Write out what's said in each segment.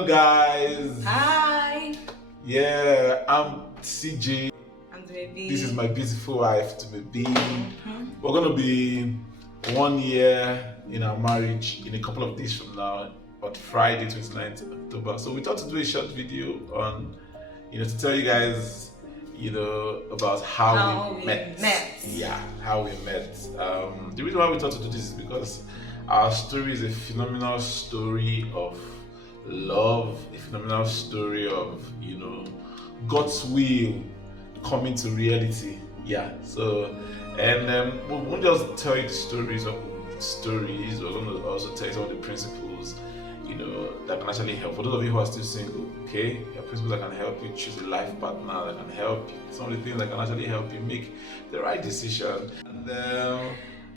Hello guys. Hi. Yeah, I'm CJ. I'm Dumebi. This is my beautiful wife, Dumebi. We're gonna be 1 year in our marriage in a couple of days from now, on Friday, 29th October. So we thought to do a short video on, to tell you guys, about how we met. Yeah, how we met. The reason why we thought to do this is because our story is a phenomenal story of love, a phenomenal story of, God's will coming to reality. Yeah. So, and we won't just tell you the stories. We're going to also tell you some of the principles, that can actually help. For those of you who are still single, okay, there are principles that can help you choose a life partner, that can help you, some of the things that can actually help you make the right decision. And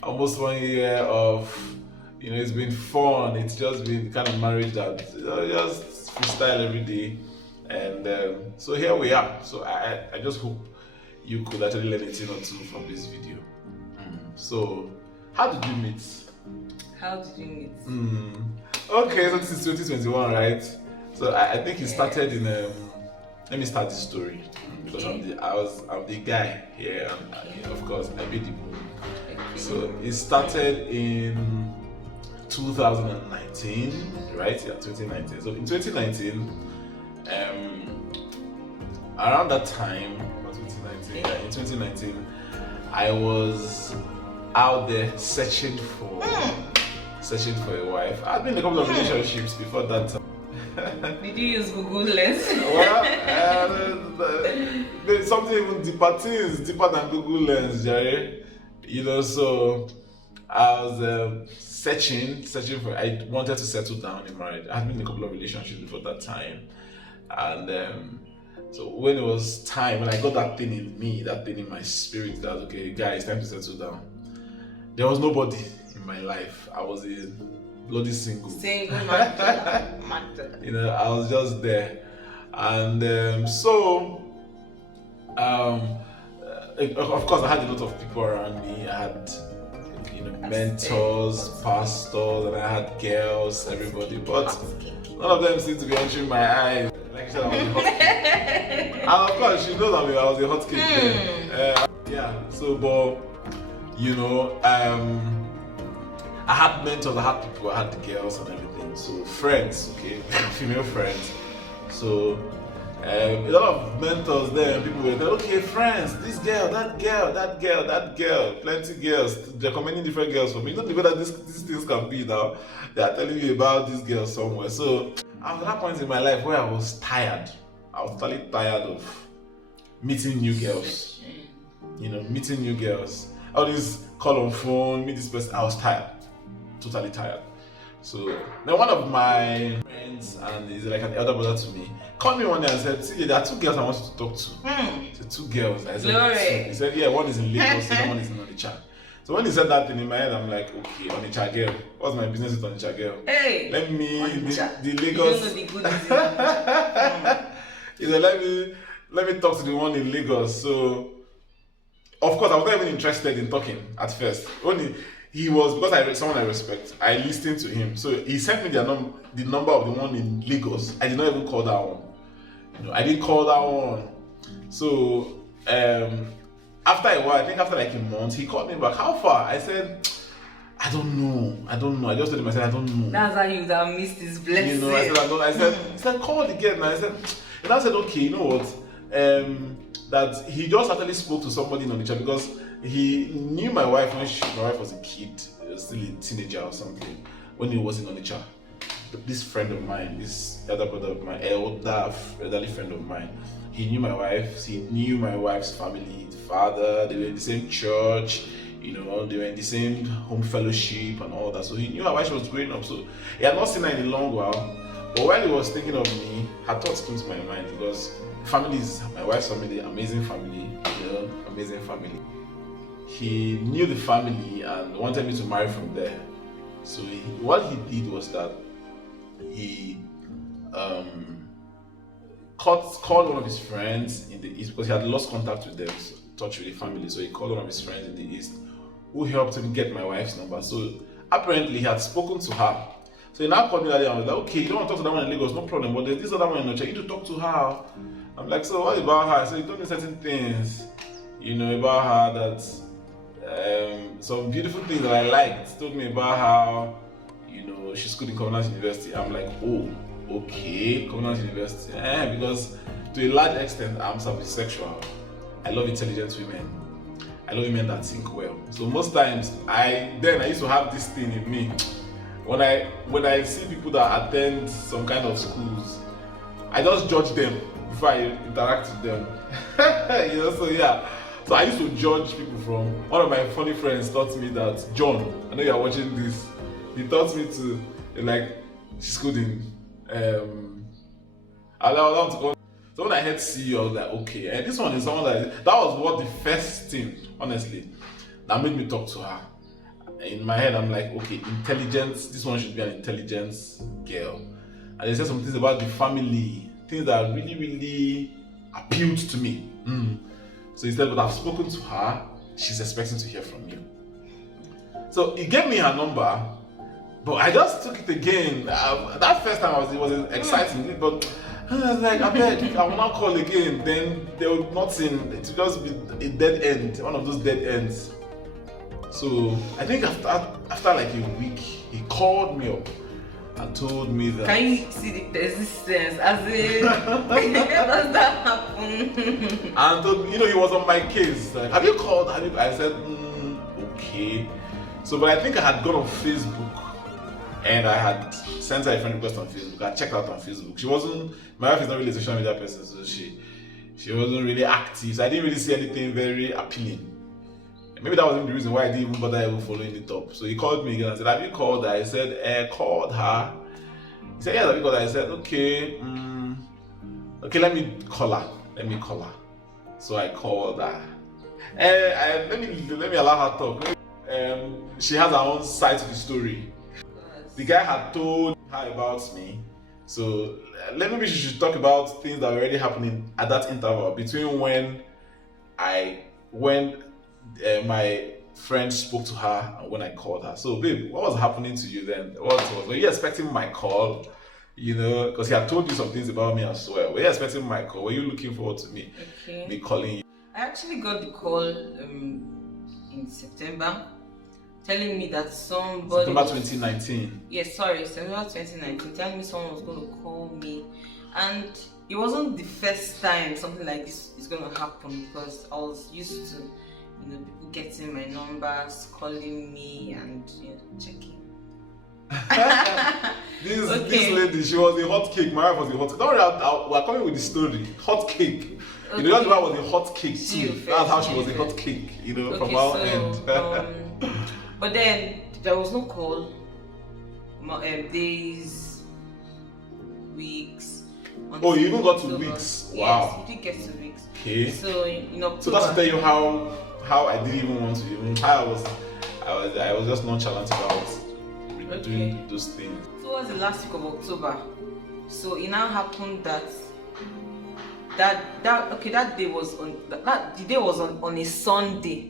almost 1 year of, it's been fun. It's just been the kind of marriage that just freestyle every day. And so here we are. So I just hope you could actually learn a thing or two from this video. So, how did you meet? Okay, so this is 2021, right? So I think it started in let me start this story because I'm the guy here, and of course I be the groom. So it started in 2019, right? Yeah, 2019. So in 2019, around that time, in 2019, I was out there searching for a wife. I've been in a couple of relationships before that time. Did you use Google Lens? Well, there's something even deeper than Google Lens, Cjay. So I was searching for. I wanted to settle down in marriage. I had been in a couple of relationships before that time, and so when it was time, when I got that thing in me, that thing in my spirit, that okay, guys, time to settle down. There was nobody in my life. I was a bloody single. I was just there, and of course, I had a lot of people around me. I had, mentors, pastors, and I had girls, everybody. But none of them seemed to be entering my eyes. Like I said, I was a hot kid. And of course, she knows I was a hot kid then. Yeah. So, but I had mentors, I had people, I had the girls and everything. So friends, okay, female friends. So a lot of mentors there, people were like, okay, friends, this girl, that girl, plenty girls, they're recommending different girls for me. You know the way that these things can be now. They are telling me about this girl somewhere. So I was at that point in my life where I was tired. I was totally tired of meeting new girls. Meeting new girls. All this call on phone, meet this person. I was tired. Totally tired. So then one of my friends, and he's like an elder brother to me, called me one day and said, "See, there are two girls I want you to talk to." So 2 girls. I said, he said, "Yeah, one is in Lagos, the other one is in Onitsha." So when he said that thing in my head, I'm like, okay, Onitsha girl. What's my business with Onitsha girl? Hey, let me the Lagos. You don't know the good He said, let me talk to the one in Lagos. So of course I was not even interested in talking at first. Only he was, because someone I respect, I listened to him. So he sent me the number of the one in Lagos. I did not even call that one. I didn't call that one. So after a while, I think after like a month, he called me back. How far? I said, I don't know. I just told him, I said, I don't know. That's how you would have missed his blessing. I said, I don't. He said, call again. And I said, okay, you know what? That he just actually spoke to somebody in Onitsha because he knew my wife when my wife was a kid, still a teenager or something, when he was in Onitsha. This friend of mine, this elder brother of mine, elderly friend of mine, he knew my wife. He knew my wife's family, the father. They were in the same church, they were in the same home fellowship and all that. So he knew my wife was growing up. So he had not seen her in a long while. But while he was thinking of me, her thoughts came to my mind because my wife's family, amazing family, amazing family. He knew the family and wanted me to marry from there. So what he did was that he called one of his friends in the east because he had lost contact with them, touch with the family. So he called one of his friends in the east who helped him get my wife's number. So apparently he had spoken to her. So he now called me that day. I was like, okay, you don't want to talk to that one in Lagos, no problem. But there's this other one in Ocha. You need to talk to her. I'm like, so what about her? So he told me certain things, about her that some beautiful things that I liked. He told me about how, she schooled in Covenant University. I'm like, oh, okay, Covenant University. Because to a large extent, I'm sexual. I love intelligent women. I love women that think well. So most times, I used to have this thing in me. When I see people that attend some kind of schools, I just judge them before I interact with them. So yeah. So I used to judge people from. One of my funny friends taught me that, John, I know you are watching this. He taught me to, she schooled in, so when I heard CEO, I was like, okay. And this one is someone that was what the first thing, honestly, that made me talk to her. In my head, I'm like, okay, intelligence, this one should be an intelligence girl. And they said some things about the family, things that really, really appealed to me. So he said, but I've spoken to her, she's expecting to hear from you. So he gave me her number, but I just took it again. That first time it was exciting, but I was like, I bet I will not call again. Then there was nothing. It will just be a dead end, one of those dead ends. So I think after like a week, he called me up and told me that. Can you see the persistence? As in, when does that happen? And told, he was on my case. Like, have you called? I said, okay. So, but I think I had gone on Facebook. And I had sent her a friend request on Facebook. I checked out on Facebook. My wife is not really a social media person, so she wasn't really active. So I didn't really see anything very appealing. And maybe that wasn't the reason why I didn't even bother even following it up. So he called me again and said, have you called her? I said, called her. He said, yes, have you called her? I said, okay, let me call her. So I called her. Let me allow her talk. She has her own side to the story. The guy had told her about me, so maybe she should talk about things that were already happening at that interval between when my friend spoke to her and when I called her. So, babe, what was happening to you then? Were you expecting my call? Because he had told you some things about me as well. Were you expecting my call? Were you looking forward to me calling you? I actually got the call in September. Telling me that somebody. September 2019. Yes, sorry, September 2019. Telling me someone was going to call me, and it wasn't the first time something like this is going to happen, because I was used to, people getting my numbers, calling me, and checking. This lady, she was a hot cake. My wife was a hot cake. Don't worry, we're coming with the story. Hot cake. Okay. The other one was a hot cake too. That's how she was a hot cake. From our end. But then there was no call. Days, weeks. Oh, you even got to weeks. Wow. Yes, you did get to weeks. Okay. So in October. So that's to tell you how I didn't even want to I was just nonchalant about doing those things. So it was the last week of October. So it now happened that day was on a Sunday.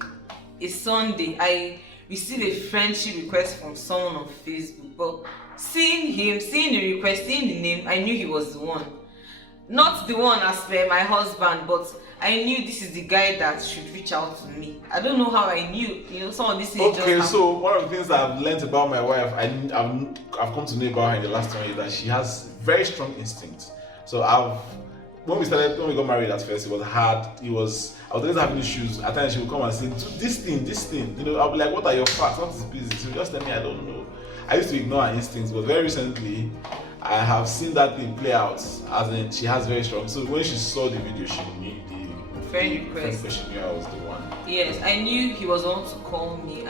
I received a friendship request from someone on Facebook, but seeing the request, seeing the name, I knew he was the one. Not the one as per my husband, but I knew this is the guy that should reach out to me. I don't know how I knew, some of these things just happened. So one of the things that I've learned about my wife, I've come to know about her in the last 1 year, that she has very strong instincts. So when we got married at first, it was hard. I was always having issues. At times she would come and say, do this thing. I'll be like, what are your facts? What is business? She would just tell me, I don't know. I used to ignore her instincts, but very recently, I have seen that thing play out. As in, she has very strong. So when she saw the video, she knew the friend request. She knew I was the one. Yes, I knew he was the one to call me,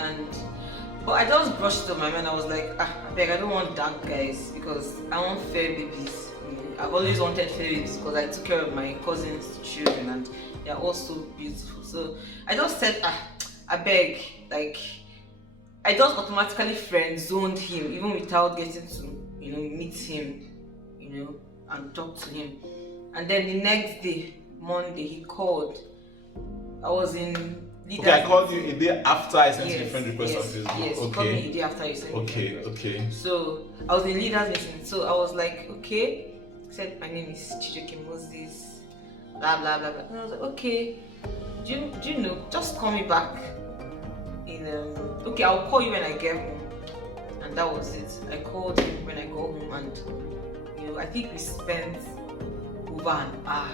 but I just brushed it on my mind. I was like, I don't want dark guys, because I want fair babies. I've always wanted fair babies because I took care of my cousin's children and they're all so beautiful. So I just said, I beg, I just automatically friend zoned him even without getting to, meet him, and talk to him. And then the next day, Monday, he called. I was in leaders. Okay, I called you a day after I sent you a friend request on yes, Facebook. yes. You called me a day after you sent me. Okay, okay. So I was in leaders meeting. So I was like, okay. I said my name is Cjay Moses. Blah blah blah blah. And I was like, okay. Do you know? Just call me back. Okay, I'll call you when I get home. And that was it. I called him when I got home, and I think we spent over an hour.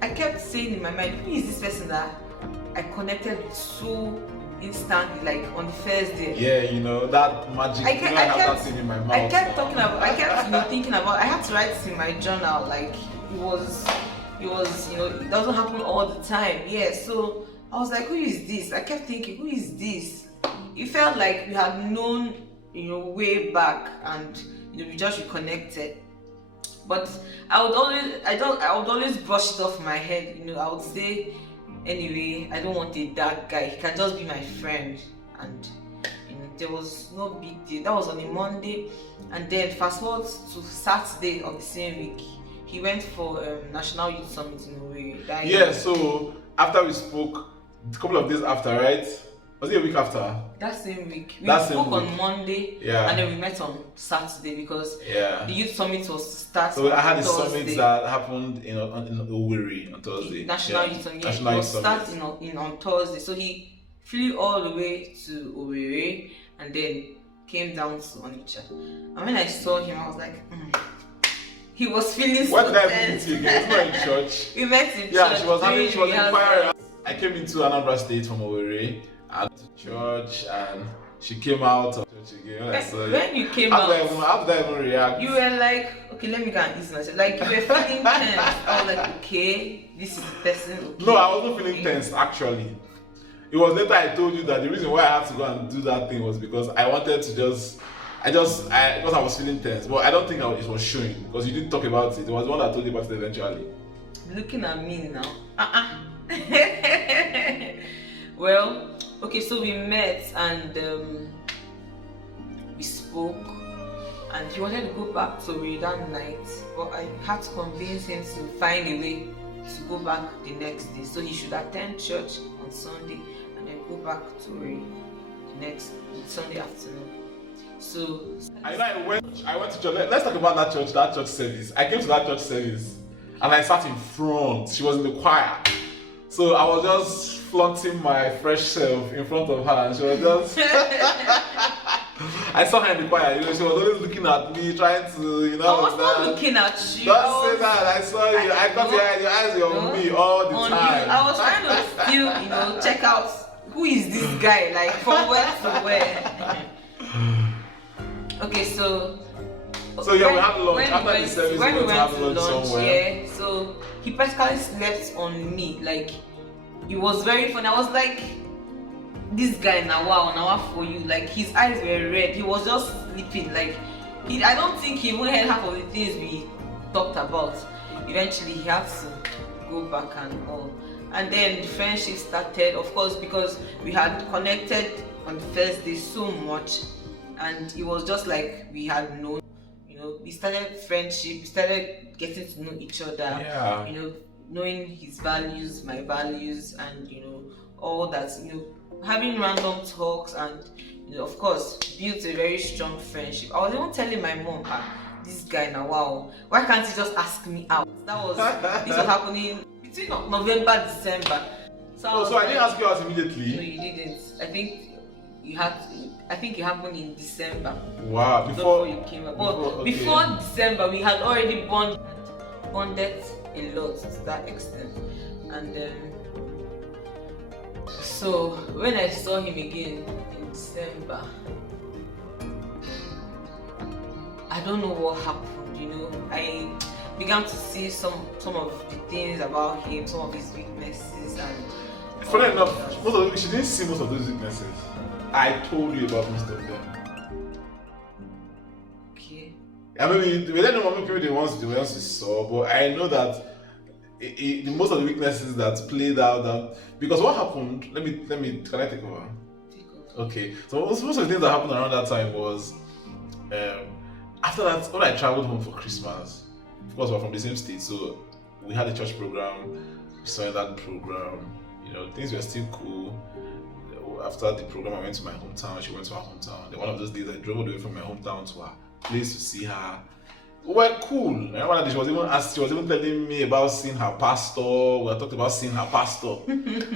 I kept saying in my mind, who is this person that I connected with so instantly, like on the first day? Yeah, that magic. I have that thing in my mouth. I kept thinking about. I had to write this in my journal. Like it was. It doesn't happen all the time. Yeah. So I was like, who is this? I kept thinking, who is this? It felt like we had known, way back, and we just reconnected. But I would always brush it off my head. I would say, anyway, I don't want a dark guy. He can just be my friend. And there was no big deal. That was on a Monday, and then fast forward to Saturday of the same week, he went for National Youth Summit in Owerri. Yeah. So after we spoke, a couple of days after, right? Was it a week after? That same week. We spoke on Monday, yeah, and then we met on Saturday because the youth summit was to start. So I had the Thursday. summit that happened in Owerri on Thursday. National Youth Summit. It was starting on Thursday. So he flew all the way to Owerri and then came down to Onitsha. And when I saw him, I was like, he was feeling so What did I meet you again? We met in church. We met in church. Yeah, she was inquiring. I came into Anambra State from Owerri. I went to church and she came out of church again. When you came out, how did I even react? You were like, okay, let me go and ease myself. Like you were feeling tense. I was like, okay, this is the person. Okay. No, I wasn't feeling tense actually. It was later I told you that the reason why I had to go and do that thing was because I wanted to because I was feeling tense. But I don't think it was showing because you didn't talk about it. It was the one that told you about it eventually. Looking at me now. Well, okay, so we met and we spoke, and he wanted to go back to Owerri that night, but I had to convince him to find a way to go back the next day. So he should attend church on Sunday and then go back to Owerri the next Sunday afternoon. So I went to church. Let's talk about that church service. I came to that church service and I sat in front. She was in the choir. So I was just flaunting my fresh self in front of her, and she was just I saw her in the choir, she was always looking at me, trying to, I was not looking at you. Don't say that, I saw you. I got your eyes on me all the time. I was trying to still, check out who is this guy, like from where to where. Okay, so yeah, we had lunch after the service. When we went to lunch somewhere. Yeah, so he practically slept on me. Like it was very funny. I was like, this guy now for you. Like his eyes were red. He was just sleeping. Like I don't think he even heard half of the things we talked about. Eventually he had to go back and all. And then the friendship started, of course, because we had connected on the first day so much, and it was just like we had known. We started friendship, we started getting to know each other, yeah. Knowing his values, my values, and all that, having random talks, and of course built a very strong friendship. I was even telling my mom, this guy now, wow, why can't he just ask me out? This was happening between November, December. So I didn't ask you out immediately? No, you didn't. I think it happened in December. Wow, before you came up. Before December, we had already bonded a lot to that extent. And so when I saw him again in December, I don't know what happened, I began to see some of the things about him, some of his weaknesses, and funny enough, she didn't see most of those weaknesses. I told you about most of them. Okay. I mean, we don't know how many people they want to saw, but I know that most of the weaknesses that played out, because what happened, let me, can I take over? Okay, so most of the things that happened around that time was, after that, when I traveled home for Christmas, of course we're from the same state, so we had a church program, we saw that program, things were still cool. After the program, I went to my hometown. She went to her hometown. Then one of those days, I drove all the way from my hometown to her place to see her. Well, cool. I remember that she was even telling me about seeing her pastor. We were talking about seeing her pastor.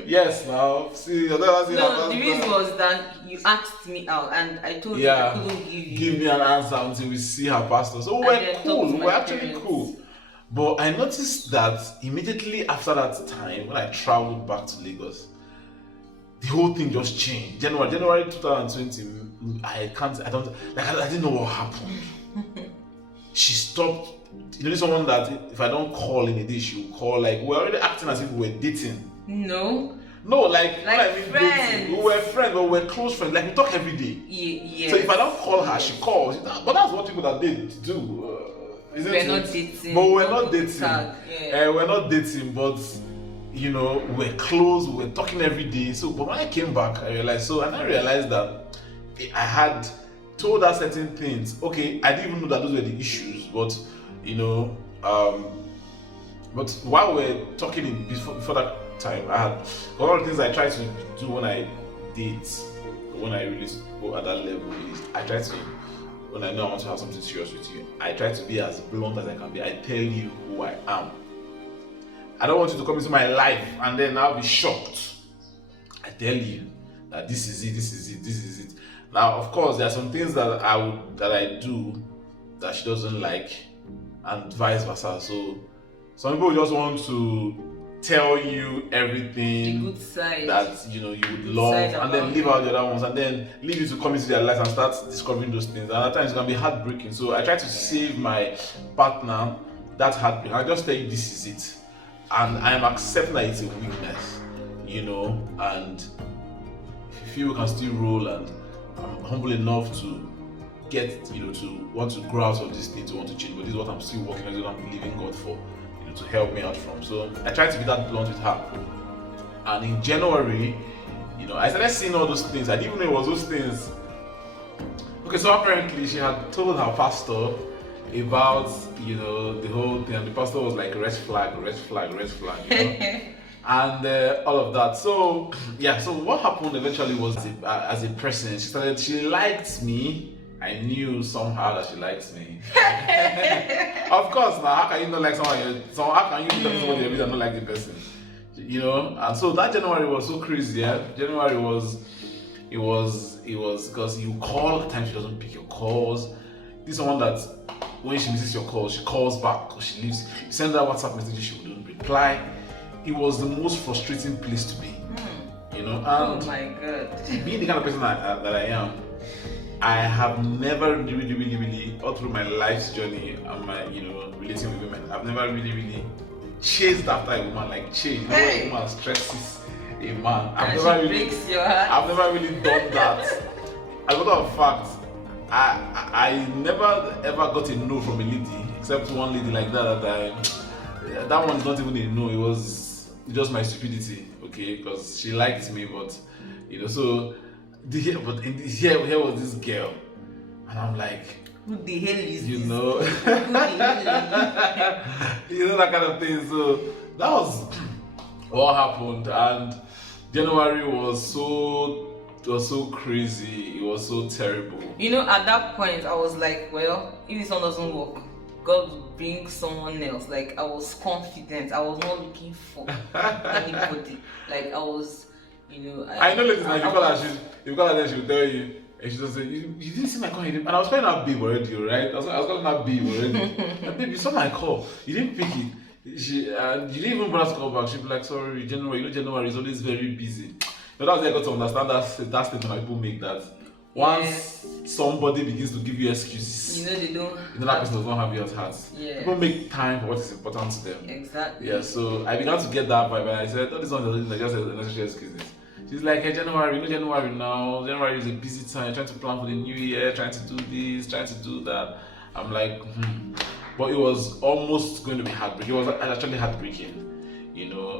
Yes, now see, you're not seeing her pastor. The reason was that you asked me out, and I told you I couldn't give me an answer until we see her pastor. So we're cool. We're actually cool. But I noticed that immediately after that time, when I traveled back to Lagos, the whole thing just changed. January 2020, I didn't know what happened. She stopped. Someone that if I don't call in a day, she will call. Like, we're already acting as if we were dating. No, like friends. Dating. We were friends, but we were close friends. Like, we talk every day. Yeah. So if I don't call her, she calls. But that's what people that date do. We're not dating. But we're not dating. We're not dating, but we're close. We're talking every day. So, but when I came back, I realized that I had told her certain things. Okay, I didn't even know that those were the issues, but but while we're talking before that time, I had a lot of things I try to do when I date, when I really go at that level. Is I try to, when I know I want to have something serious with you, I try to be as blunt as I can be. I tell you who I am. I don't want you to come into my life and then I'll be shocked. I tell you that this is it. Now, of course, there are some things that I do that she doesn't like, and vice versa. So some people just want to tell you everything the good side that you would love, and then leave out the other ones, and then leave you to come into their lives and start discovering those things. And at times it can be heartbreaking. So I try to save my partner that heartbreak. I just tell you this is it, and I am accepting that it's a weakness, and if you feel we can still roll, and I'm humble enough to get, to want to grow out of this thing, to want to change. But this is what I'm still working on, this is what I'm believing God for, to help me out from. So I try to be that blunt with her. And in January, I started seeing all those things. I didn't even know it was those things. Okay, so apparently she had told her pastor about, the whole thing. And the pastor was like, red flag. And all of that. So so what happened eventually was, as a person, she liked me. I knew somehow that she likes me. Of course, now how can you not like someone? So how can you tell somebody and not like the person? And so that January was so crazy. Yeah, January was because you call, at times she doesn't pick your calls. This is someone that when she misses your calls, she calls back or she leaves. You send her WhatsApp messages, she wouldn't reply. It was the most frustrating place to be. And oh my God. Being the kind of person that I am, I have never really, all through my life's journey and my, relating with women, I've never really chased after a woman, like chase. When a woman stresses a man, I've never really done that. As a matter of fact, I never ever got a no from a lady, except one lady like that that one is not even a no, it was just my stupidity, okay, because she liked me, but so here was this girl, and I'm like, who the hell is this? Who the hell is that kind of thing. So that was what happened, and January was so crazy. It was so terrible. At that point, I was like, well, if this one doesn't work, God will bring someone else. Like, I was confident. I was not looking for anybody. Like, I was. I know ladies, if you call her, then she'll tell you, and she just say, you didn't see my call, and I was calling her babe already, right? I was calling her babe already. And babe, you saw my call, you didn't pick it. You didn't even bother to call back. She'd be like, sorry, January. January is always very busy. That's why I got to understand that statement people make, that once somebody begins to give you excuses, they don't. That person does not have you at heart. Yeah. People make time for what is important to them. Exactly. Yeah. So I began to get that vibe, and I said, "Oh, this one is just unnecessary excuses." She's like, "Hey, January, January now. January is a busy time. Trying to plan for the new year, trying to do this, trying to do that." I'm like, But it was almost going to be heartbreaking. It was actually heartbreaking.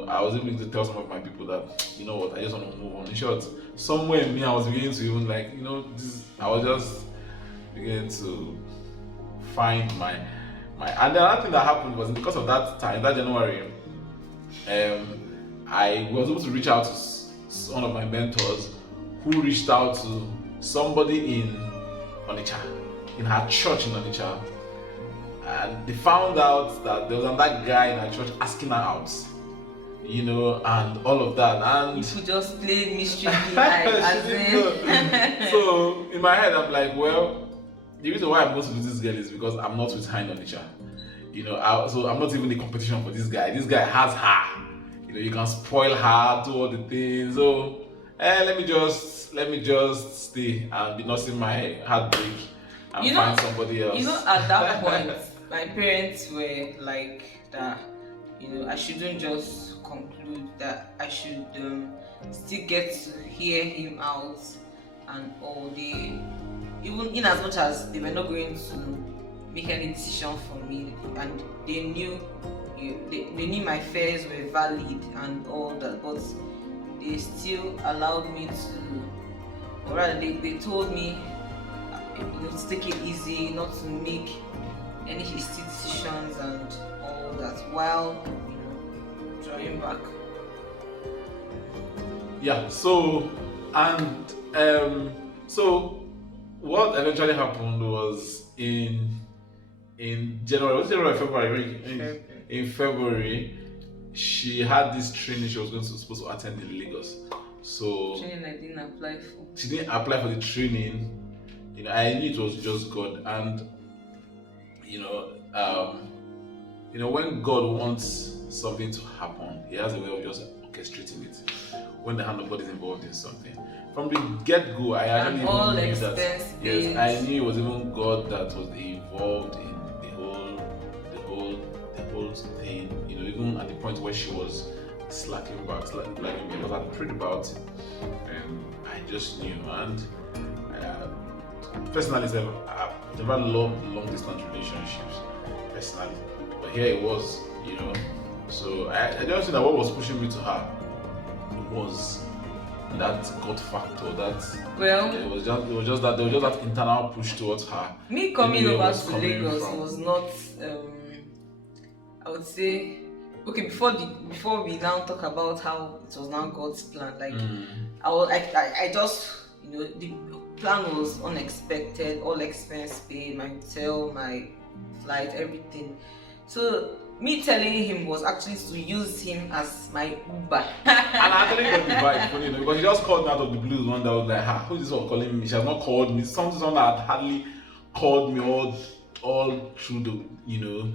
I was able to tell some of my people that, what, I just want to move on. In short, somewhere in me, I was beginning to even like, I was just beginning to find my. And the other thing that happened was because of that time, that January, I was able to reach out to one of my mentors who reached out to somebody in Onitsha, in her church in Onitsha, and they found out that there was another guy in her church asking her out, you know, and all of that. And you just played mystery as in. So in my head, I'm like, well, the reason why I'm going to lose this girl is because I'm not with her in Onitsha. You know, so I'm not even in competition for this guy. This guy has her. You know, you can spoil her, do all the things. So, let me just stay and be nursing my heartbreak and find somebody else. You know, at that point, my parents were like that. You know, I shouldn't just conclude that. I should still get to hear him out and all. Even in as much as they were not going to make any decision for me, and they knew they knew my fears were valid and all that, but they still allowed me to, or rather they told me, you know, to take it easy, not to make any hasty decisions and all that, while, you know, drawing back. Yeah, so so what eventually happened was in January, February. In February, she had this training she was supposed to attend in Lagos. So training I didn't apply for. She didn't apply for the training. You know, I knew it was just God, and you know, when God wants something to happen, He has a way of just orchestrating it. When the hand of God is involved in something, from the get-go, I actually knew that. Yes, I knew it was even God that was involved in the whole thing. You know, even at the point where she was slacking back, because I prayed about it, and I just knew. And personally, I've never loved long-distance relationships personally, but here it was, you know. So I just think that what was pushing me to her was that God factor. That it was just that there was just that internal push towards her. Me coming over to Lagos was not. I would say, okay, before we now talk about how it was now God's plan. Like I just, you know, the plan was unexpected, all expense paid, my hotel, my flight, everything. So me telling him was actually to use him as my Uber. And I actually got the vibe, funny, you know, because he just called me out of the blues one day. I was like, who is this one calling me? She has not called me. Someone that had hardly called me all through the, you know,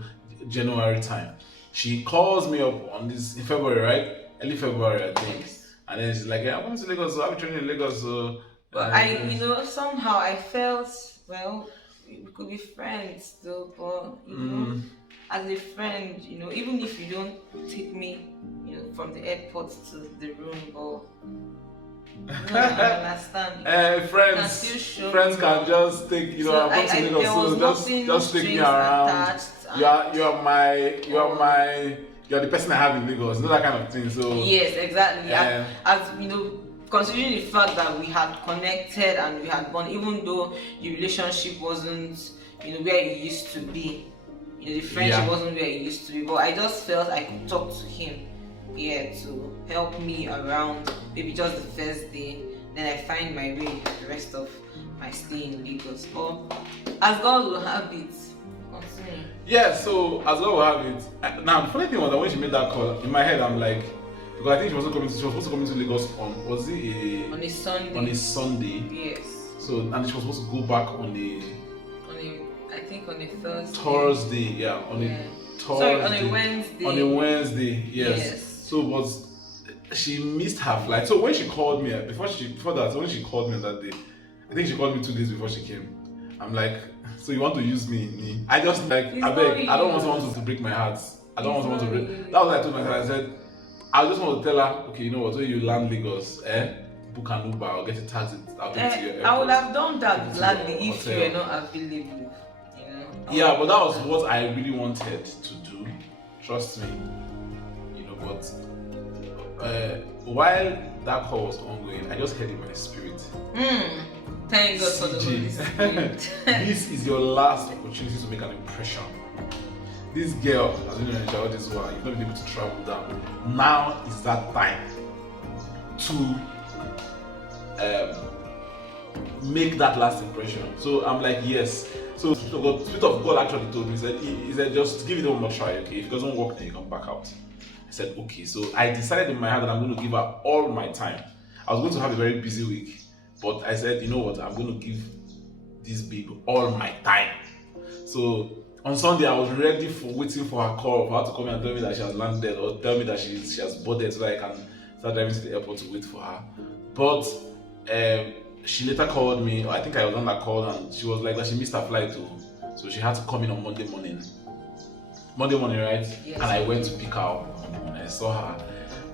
January time. She calls me up on this in February, right? Early February, I think. Yes. And then she's like, yeah, I'm going to Lagos, so I'll be training in Lagos. So but you know, somehow I felt, well, we could be friends though, but you know, as a friend, you know, even if you don't take me, you know, from the airport to the room, but no, I understand. Friends can just take, you know, so I'm going to Lagos, so just take me around. You are the person I have in Lagos, not that kind of thing. So yes, exactly. As you know, considering the fact that we had connected and we had bond, even though the relationship wasn't, you know, where it used to be, you know, the friendship wasn't where it used to be, but I just felt I could talk to him, to help me around maybe just the first day. Then I find my way the rest of my stay in Lagos. But as God will have it. Continue. Yeah, so as God will have it. Now the funny thing was that when she made that call, in my head I'm like, because I think she was supposed to come into Lagos on a Sunday. On a Sunday. Yes. So and she was supposed to go back on a Thursday. On a Wednesday. On a Wednesday, yes. So but she missed her flight. So when she called me before that, when she called me that day, I think she called me 2 days before she came. I'm like, so you want to use me? I just like, I beg, I don't want someone to break my heart. I don't want someone to break. That was what I told myself. I said, I just want to tell her, okay, you know what? When you land Lagos, book an Uber or get a taxi. I'll take it to your airport. I would have done that gladly if you were not available. You know. Yeah, but that was what I really wanted to do. Trust me. You know, but while that call was ongoing, I just heard in my spirit. Thank God for the Holy Spirit. This is your last opportunity to make an impression. this girl has been in all this while, you've not been able to travel down. Now is that time to make that last impression. So I'm like, yes. So Spirit of God actually told me, he said, just give it one more try, okay? If it doesn't work, then you come back out. I said, okay. So I decided in my heart that I'm going to give her all my time. I was going to have a very busy week, but I said, you know what, I'm going to give this babe all my time. So on Sunday, I was ready waiting for her call, for her to come and tell me that she has landed, or tell me that she has boarded, so that I can start driving to the airport to wait for her. But she later called me, or I think I was on that call, and she was like that she missed her flight too. So she had to come in on Monday morning. Monday morning, right? Yes. And I went to pick her up. I saw her,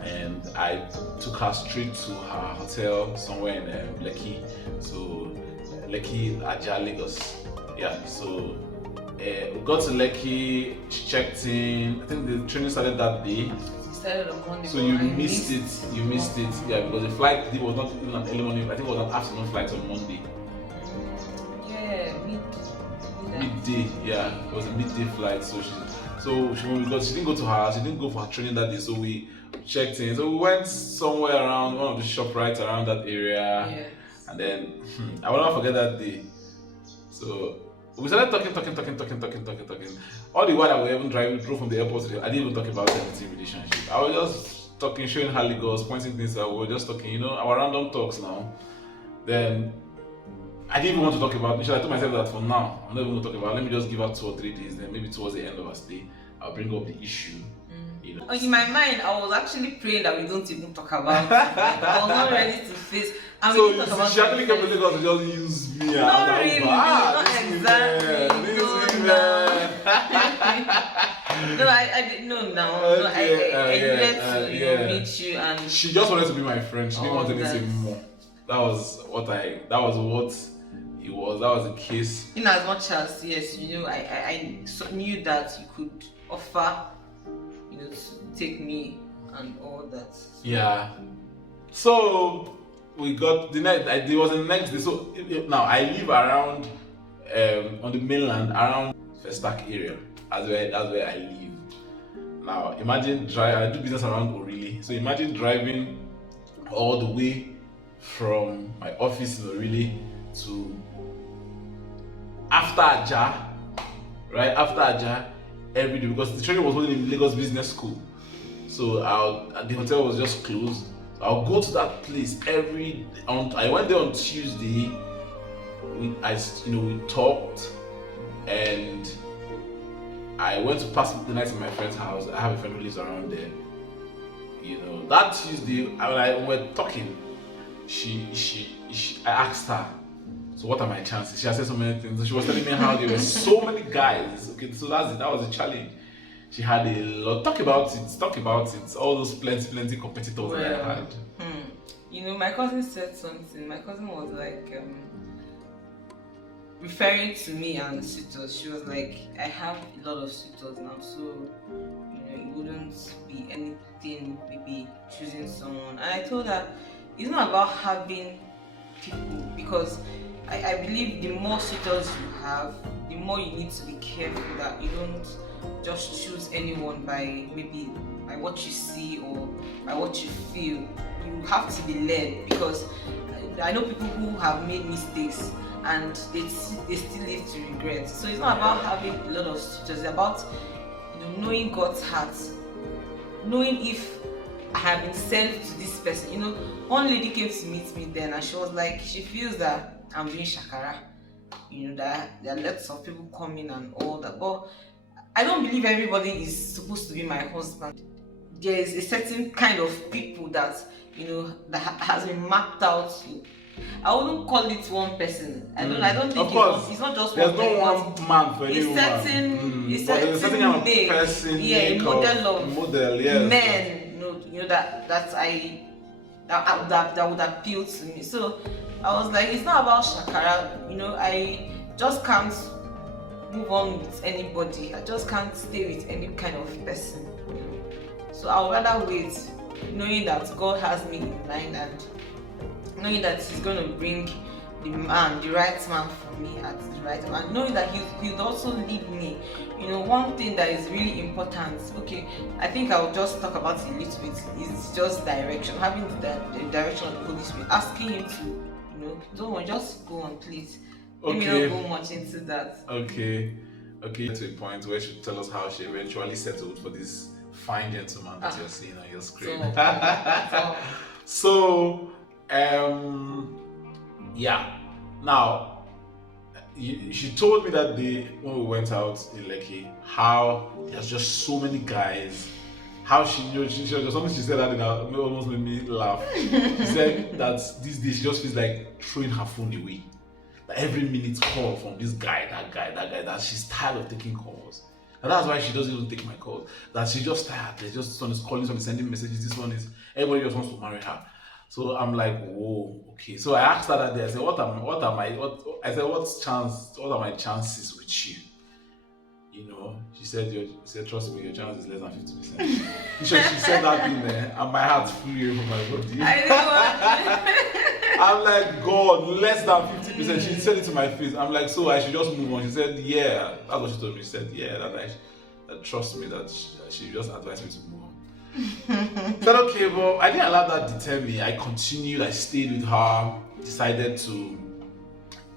and I took her straight to her hotel somewhere in Lekki. So Lekki, Ajah, Lagos. Yeah. So we got to Lekki. She checked in. I think the training started that day. Started on Monday. So you missed it. You missed it. Yeah, because the flight was not even an early morning. I think it was an afternoon flight on Monday. Yeah, midday. Yeah, it was a midday flight. So because she didn't go to her house, she didn't go for her training that day. So we checked in. So we went somewhere around one of the shop right around that area. Yes. And then I will not forget that day. So we started talking. All the while that we were even drove from the airport to I didn't even talk about anything relationship. I was just talking, showing her Lagos, pointing things out. We were just talking, our random talks now. Then I didn't even want to talk about Michelle. I told myself that for now, I'm not even going to talk about it. Let me just give her 2 or 3 days. Then maybe towards the end of our stay, I'll bring up the issue. In my mind, I was actually praying that we don't even talk about it. I was not ready to face. And So we didn't talk about she actually came to Lagos to just use me. Not really, not exactly. No, I didn't know now. Okay, I needed to meet you, and she just wanted to be my friend. She didn't want anything more. That was what it was. That was the case. In as much as yes, I knew that you could offer, to take me and all that. Yeah. So we got the next. It was the next day. So now I live around on the mainland, around Festac area. That's where I live. Now imagine I do business around Orili. So imagine driving all the way from my office in Orili to after Ajah, right? After Ajah, every day, because the training was holding in Lagos Business School. So the hotel was just closed. So I'll go to that place I went there on Tuesday. We talked, and I went to pass the night in my friend's house. I have a friend who lives around there. That Tuesday, when we were talking, I asked her, so what are my chances? She had said so many things. She was telling me how there were so many guys. Okay, so that was a challenge. She had a lot. Talk about it. All those plenty competitors that I had. My cousin said something. My cousin was like referring to me and suitors. She was like, I have a lot of suitors now, so it wouldn't be anything, maybe choosing someone. And I told her it's not about having people, because I believe the more suitors you have, the more you need to be careful that you don't just choose anyone by what you see or by what you feel. You have to be led, because I know people who have made mistakes and they still live to regret. So it's not about having a lot of suitors. It's about knowing God's heart, knowing if I have been sent to this person. One lady came to meet me then, and she was like, she feels that I'm doing shakara. That there are lots of people coming and all that. But I don't believe everybody is supposed to be my husband. There is a certain kind of people that that has been mapped out. I wouldn't call it one person. I don't think it's not just there's one. There's no one man for anyone. It's certain kind of person, a model yes. Men, that would appeal to me. So I was like, it's not about shakara. I just can't move on with anybody. I just can't stay with any kind of person. So I would rather wait, knowing that God has me in mind, and knowing that He's going to bring the right man for me at the right time, and knowing that he would also lead me. You know, one thing that is really important, okay, I think I'll just talk about it a little bit, is just direction, having the direction of the Holy Spirit, asking him to, you know, don't worry, just go on, please. Let me not go much into that. Okay, to a point where she tell us how she eventually settled for this fine gentleman that you're seeing on your screen. So, yeah. Now, she told me that day when we went out in Lekki, how there's just so many guys. How she knew, she something she said that almost made me laugh. She said that these days she just feels like throwing her phone away. That every minute call from this guy, that guy, that she's tired of taking calls. And that's why she doesn't even take my calls. That she's just tired. There's just this one is calling, this one is sending messages, this one is, everybody just wants to marry her. So I'm like, whoa, okay. So I asked her that day, I said, what are my chances with you? You know, she said, trust me, your chance is less than 50%. She said that thing there, and my heart flew from my body. I'm like, God, less than 50%. She said it to my face. I'm like, so I should just move on. She said, yeah. That's what she told me. She said, yeah, that trust me, that she just advised me to move on. I said, okay, but I didn't allow that to deter me. I continued, I stayed with her, decided to,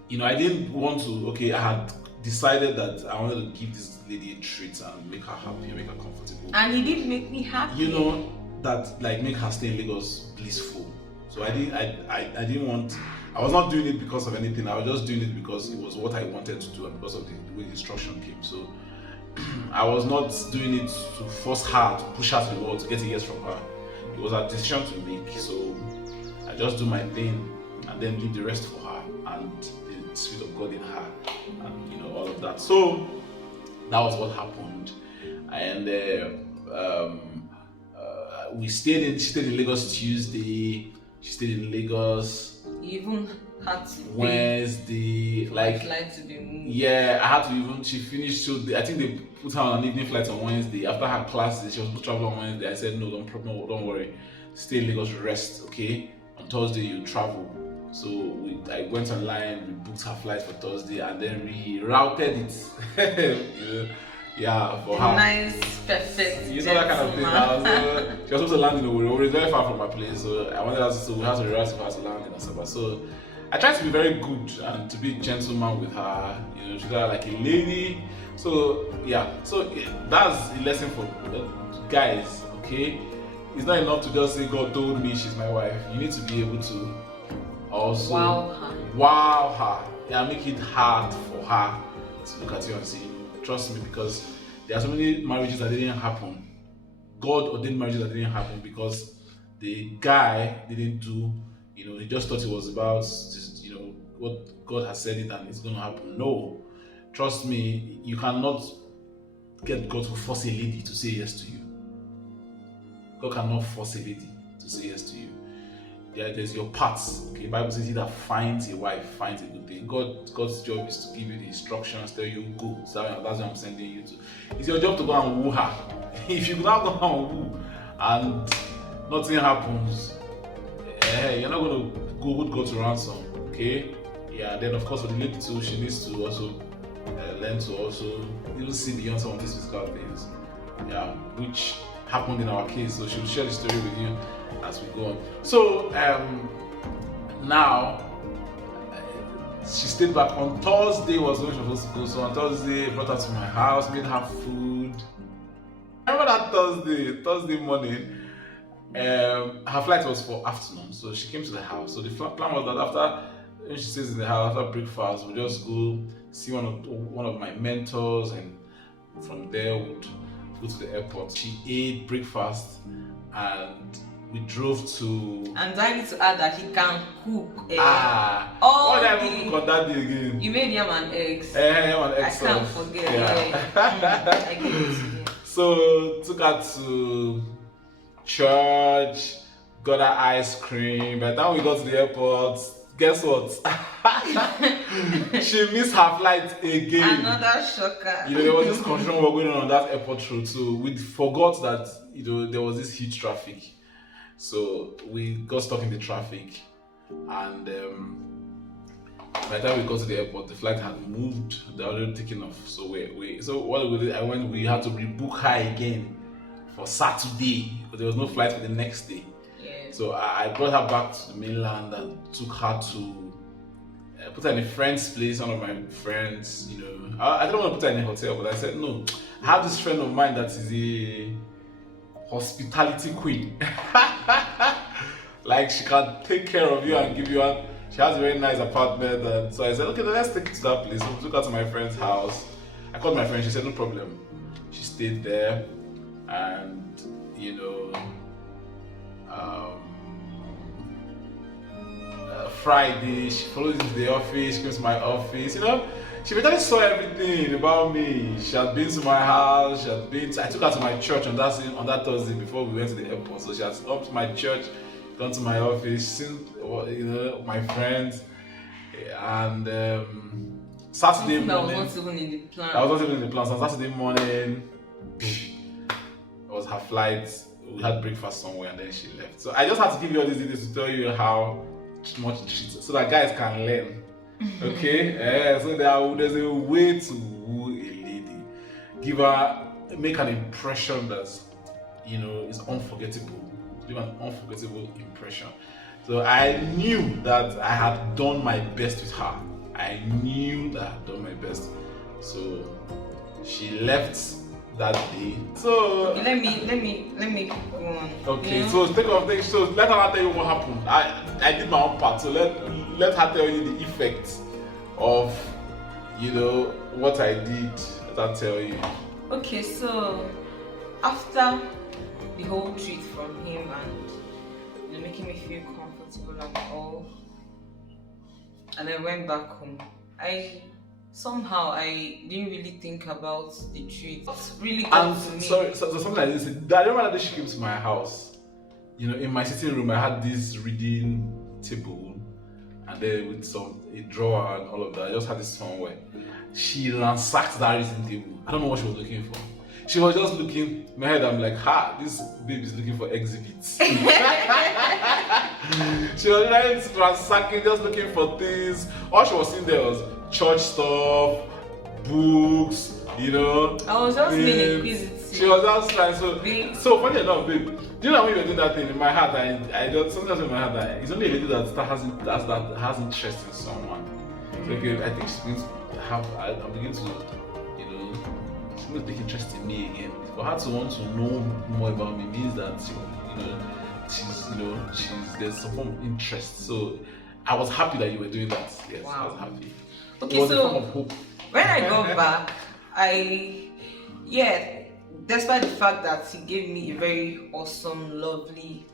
you know, I didn't want to, okay, I had decided that I wanted to give this lady a treat and make her happy, make her comfortable. And he did make me happy. You know, that like make her stay in Lagos blissful. So I didn't want, I was not doing it because of anything. I was just doing it because it was what I wanted to do and because of the way the instruction came. So I was not doing it to force her, to push her to the wall, to get a yes from her. It was a decision to make. So I just do my thing and then leave the rest for her and the Spirit of God in her and, you know, all of that. So that was what happened. And she stayed in Lagos Tuesday. She stayed in Lagos. You even had to Wednesday, like flight to be moved. Yeah, I had to even. She finished. So I think they put her on an evening flight on Wednesday. After her classes, she was supposed to travel on Wednesday. I said no, don't worry. Stay in Lagos, rest. Okay. On Thursday you travel. So I went online, we booked her flight for Thursday, and then rerouted it. You know, yeah, for her. Nice, perfect. You know that kind of thing. She was supposed to land in Owerri, very far from my place, so I wanted her to. So we had to rehearse for her to land in Asaba. So I tried to be very good and to be a gentleman with her. You know, treat her like a lady. So yeah, that's a lesson for guys. Okay, it's not enough to just say God told me she's my wife. You need to be able to also wow her. Yeah, make it hard for her to look at you and say, trust me, because there are so many marriages that didn't happen. God ordained marriages that didn't happen because the guy didn't do, you know, he just thought it was about just, you know, what God has said it and it's going to happen. No, trust me, you cannot get God to force a lady to say yes to you. God cannot force a lady to say yes to you. There's your parts. Okay, Bible says he that finds a wife finds a good thing. God's job is to give you the instructions, tell you go. So that's what I'm sending you to. It's your job to go and woo her. If you now go and woo and nothing happens, you're not going to go with God to ransom. Okay? Yeah. Then of course for the lady too, she needs to also learn to also even see beyond some of these physical things. Yeah, which happened in our case. So she'll share the story with you as we go on. So now she stayed back. On Thursday was when she was supposed to go. So on Thursday, brought her to my house, made her food. I remember that Thursday morning, her flight was for afternoon, so she came to the house. So the plan was that after, when she stays in the house, after breakfast, we'll just go see one of my mentors, and from there we'd go to the airport. She ate breakfast and we drove to. And I need to add that he can cook. What did I cook on that day again? You made yam and eggs. Yam and eggs. I can't forget. Yeah. I gave it to you. So took her to church, got her ice cream. By the time we got to the airport, guess what? She missed her flight again. Another shocker. You know, there was this construction work going on that airport road, so we forgot that, you know, there was this huge traffic. So we got stuck in the traffic, and By the time we got to the airport, the flight had moved. They were already taking off. So so what we did, we had to rebook her again for Saturday, but there was no flight for the next day. Yeah. So I brought her back to the mainland and took her to put her in a friend's place, one of my friends. You know, I didn't want to put her in a hotel, but I said no. I have this friend of mine that is a hospitality queen. Like, she can take care of you and give you a. She has a very nice apartment, and so I said, okay, then let's take it to that place. So we took her to my friend's house. I called my friend. She said no problem. She stayed there, and you know, Friday she followed into the office. She came to my office. You know, she basically saw everything about me. She had been to my house. I took her to my church on that Thursday before we went to the airport. So she had up to my church, gone to my office, seen my friends, and Saturday morning. That was not even in the plan. That was not even in the plan. So Saturday morning, it was her flight. We had breakfast somewhere, and then she left. So I just had to give you all these details to tell you how much treat, so that guys can learn. Okay, so there's a way to woo a lady, make an impression that is unforgettable. Leave an unforgettable impression. So I knew that I had done my best with her. I knew that I had done my best. So she left that day. So let me go on. Okay, so take off things. So let her tell you what happened. I did my own part. So let her tell you the effect of what I did. Let her tell you. Okay, so after the whole treat from him and making me feel comfortable and all, and I went back home, I didn't really think about the treat. It really got to me. Sorry, so something like this. I remember that she came to my house. In my sitting room, I had this reading table, and then with a drawer and all of that. I just had this somewhere. She ransacked that reading table. I don't know what she was looking for. She was just looking. In my head, I'm like, this baby is looking for exhibits. She was ransacking, just looking for things. All she was seeing there was church stuff, books, I was just being inquisitive. She was just trying. So funny enough, babe. Do you know when you were doing that thing in my heart? I just sometimes in my heart that it's only a lady that has interest in someone. So, okay, I think she's going to have. I'm beginning to, she's going to take interest in me again. For her to want to know more about me means that there's some form of interest. So I was happy that you were doing that. Yes, wow. I was happy. Okay, so when I got back, despite the fact that he gave me a very awesome, lovely,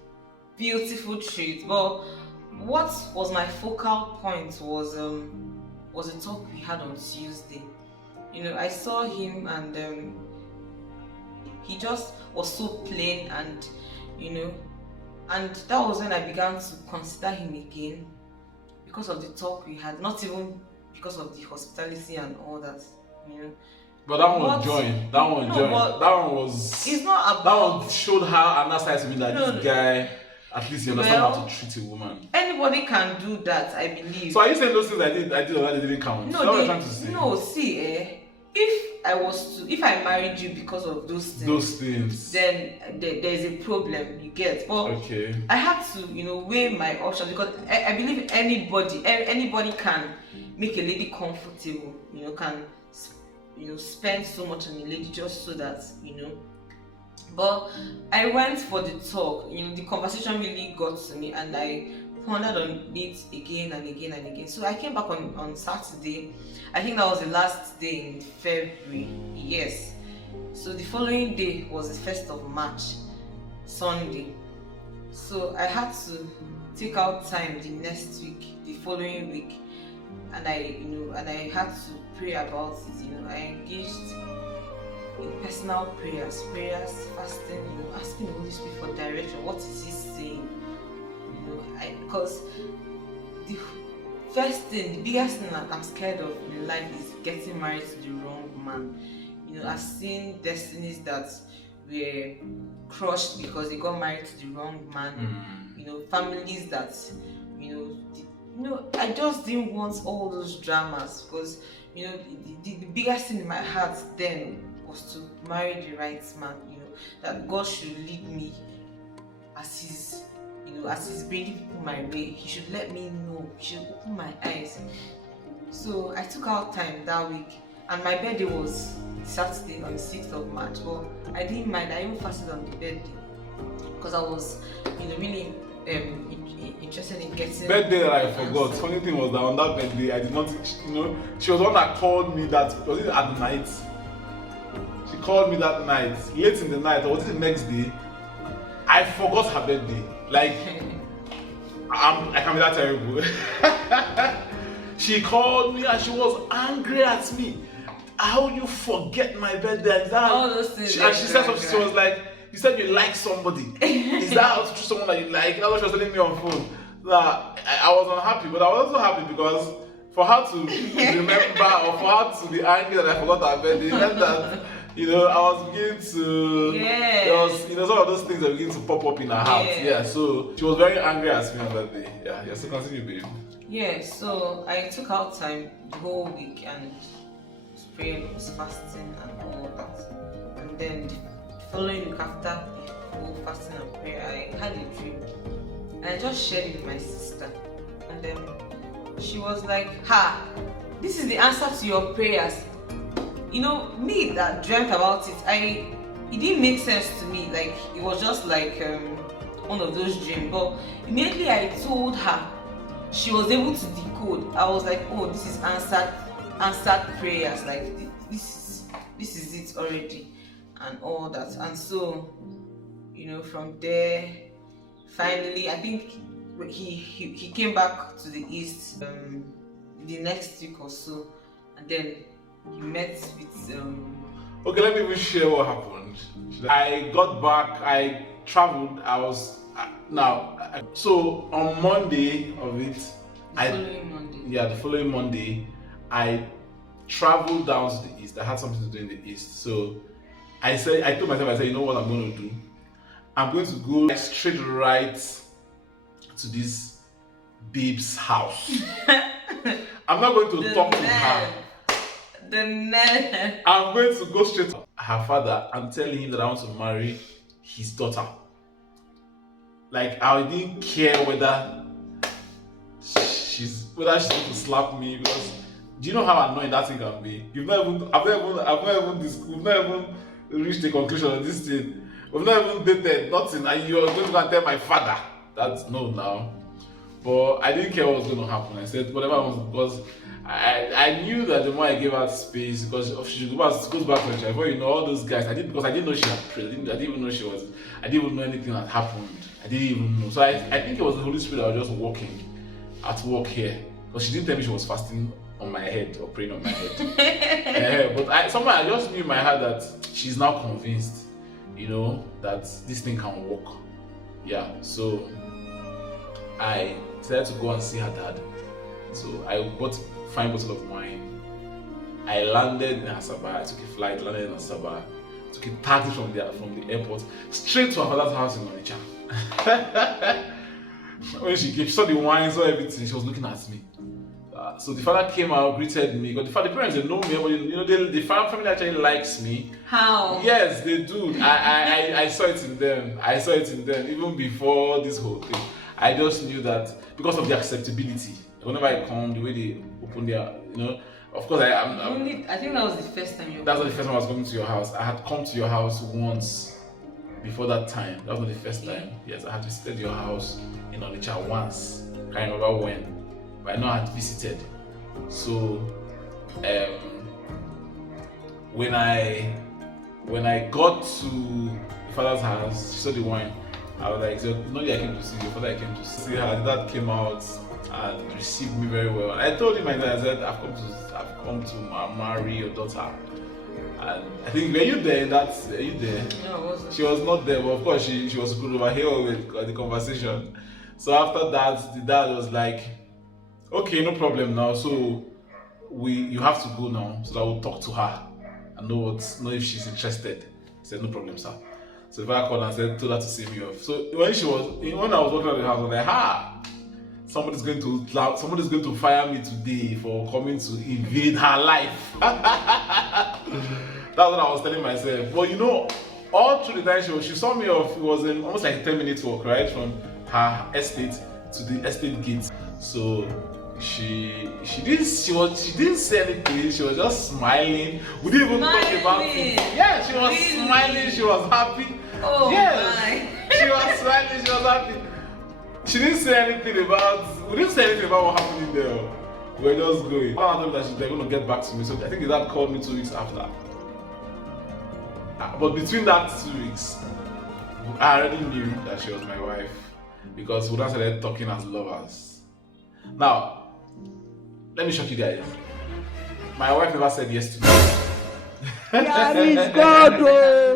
beautiful treat, but what was my focal point was a talk we had on Tuesday. I saw him and he just was so plain and and that was when I began to consider him again because of the talk we had, not even because of the hospitality and all that, But that one was joined. That one joined. That one was. It's not about. That one showed her another side to me that this guy, at least he understands how to treat a woman. Anybody can do that, I believe. So are you saying those things I did or that they didn't count? No, what I'm trying to say. No, see, if I married you because of those things, then there's a problem, you get. But okay. I had to, weigh my options because I believe anybody can make a lady comfortable, can spend so much on a lady just so that, But I went for the talk, the conversation really got to me and I pondered on it again and again and again. So I came back on Saturday. I think that was the last day in February. Yes. So the following day was the 1st of March, Sunday. So I had to take out time the next week, the following week, and I had to pray about it. I engaged in personal prayers, fasting, asking the Holy Spirit for direction. What is He saying? Because the first thing, the biggest thing that I'm scared of in life is getting married to the wrong man. I've seen destinies that were crushed because they got married to the wrong man. Families that, I just didn't want all those dramas because, the biggest thing in my heart then was to marry the right man, that God should lead me as he's bringing people my way. He should let me know, he should open my eyes. So I took out time that week, and my birthday was Saturday on the 6th of March. Well, I didn't mind, I even fasted on the birthday because I was, really interested in getting birthday that I forgot. Funny thing was that on that birthday I did not, she was the one that called me. That was it at night. She called me that night, late in the night, or was it the next day? I forgot her birthday. Like, I can be that terrible. She called me and she was angry at me. How you forget my birthday? Is that all those things? And she said something. She was like, "You said you like somebody. Is that how to choose someone that you like?" That's what she was telling me on phone. That I was unhappy, but I was also happy because for her to remember or for her to be angry that I forgot her birthday, it meant that I was beginning to. Yeah. There was some of those things that beginning to pop up in her heart. Yeah. So she was very angry at me on that day. Yeah. Yeah. So continue, babe. Yeah. So I took out time the whole week and was praying, was fasting and all that, and then the following week after the whole fasting and prayer, I had a dream, and I just shared it with my sister, and then she was like, "Ha, this is the answer to your prayers." Me that dreamt about it, it didn't make sense to me. Like, it was just like one of those dreams. But immediately I told her, she was able to decode. I was like, "Oh, this is answered prayers. Like, this is it already," and all that. And so, from there, finally, I think he came back to the east the next week or so, and then he met with Okay, let me even share what happened. I got back, I traveled, so on Monday of it, the following Monday, I traveled down to the east. I had something to do in the east. So I told myself, you know what I'm going to do? I'm going to go straight right to this babe's house. I'm not going to talk to her. I'm going to go straight to her father and tell him that I want to marry his daughter. Like, I didn't care whether she's going to slap me, because do you know how annoying that thing can be? We've not even reached a conclusion on this thing. We've not even dated, nothing, and you're going to go and tell my father. That's no now. But I didn't care what was going to happen. I said whatever I want, because I knew that the more I gave her space, because she goes back to the child. But all those guys, I didn't know she had prayed. I didn't even know she was. I didn't even know anything had happened. I didn't even know. So I think it was the Holy Spirit that was just walking at work here, because she didn't tell me she was fasting on my head or praying on my head. But I just knew in my heart that she's now convinced, that this thing can work. Yeah. So I decided to go and see her dad. So I bought a fine bottle of wine. I landed in Asaba. I took a flight, landed in Asaba. Took a taxi from the airport straight to her father's house in Onitsha. When she came, she saw the wine, saw everything. She was looking at me. So the father came out, greeted me. Because the parents, they know me, but the family actually likes me. How? Yes, they do. I saw it in them. I saw it in them even before this whole thing. I just knew that because of the acceptability. Whenever I come, the way they open their, of course I think that was the first time That's not the first time I was coming to your house. I had come to your house once before that time. That was not the first time. Yes, I had visited your house in Onitsha once. I can't remember when, but I know I had visited. So when I got to the father's house, she saw the wine. I was like, I came to see your father. I came to see her. And dad came out and received me very well. I told him, I said, I've come to marry your daughter. And I think, were you there? Are you there? No, I wasn't. She was not there, but of course she was good over here with the conversation. So after that, the dad was like, okay, no problem now. So you have to go now, so that we'll talk to her and know if she's interested. He said, no problem, sir. So if I called and told her to see me off. So when I was walking out of the house, I was like, somebody's going to fire me today for coming to invade her life. That's what I was telling myself. But you know, all through the time she saw me off, it was almost like a 10-minute walk, right, from her estate to the estate gate. So she didn't say anything. She was just smiling. We didn't even talk about it. Yeah, she was smiling. She was happy. Oh yes, my. she was smiling. She was happy. We didn't say anything about what happened in there. We were just going. I told her that they're going to get back to me. So I think that called me 2 weeks after. But between that 2 weeks, I already knew that she was my wife because we had started talking as lovers. Now, let me shock you guys. My wife never said yes to me. That is God,